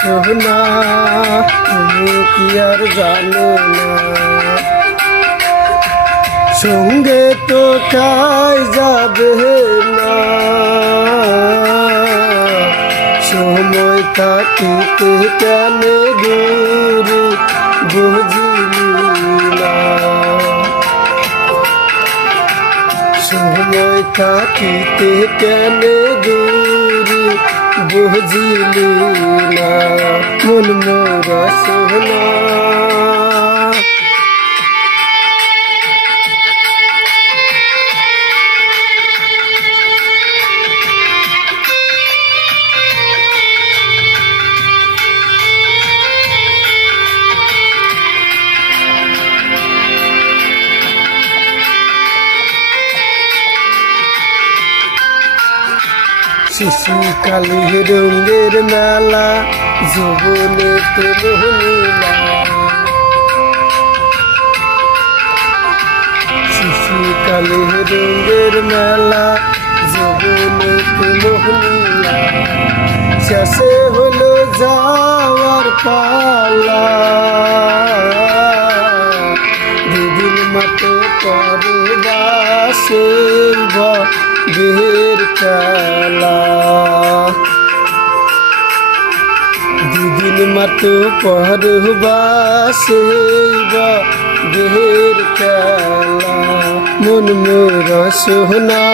সোনা তুমি কি আর জানো না, সঙ্গে তো কাই যাবে না, সময় থাকিতে কেন দূরে বুঝিলি না, সময় থাকিতে কেন দূরে বুঝিলি না, মন মোরা সোনা। শিশুকালে রঙের মেলা যৌবনে তো মোহনীলা, শিশুকালে রঙের মেলা যৌবনে তো মোহনীলা, শেষে হলো যাওয়ার পালা, দুদিন মতো পরে বাসের বের খেলা, দুদিন মতো পরবাসে বের খেলা, মন মোরা সোনা।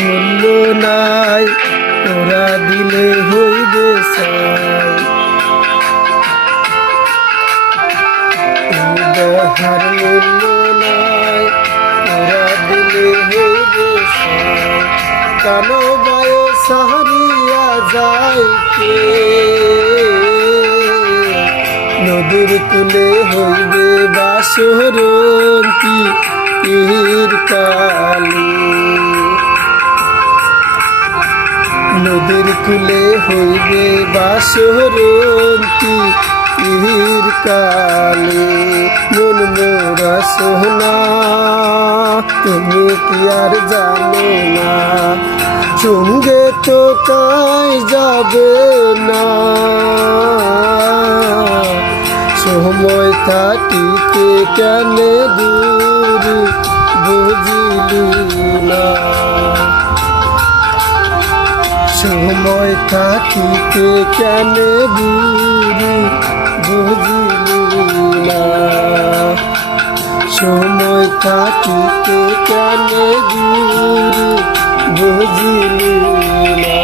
মূল্য নাই তোরা দিলে হইবে সাই, দেহার মূল্য নাই তোরা দিলে হইবে সাই, কালো বয়স হারিয়া যাইতে নদীর কূলে হইবে বাসরন্তী কালী, নদীর কূলে হইবে বাসরন্তী কালী, মন মোরা সোনা তুমি কি আর জানো না, সঙ্গে তো কাই যাবে না, সময় থাকিতে কেন দূরে বুঝিলি না, সময় থাকিতে কেন দূরে বুঝিলি না, সময় থাকিতে কেন দূরে বুঝিলি না।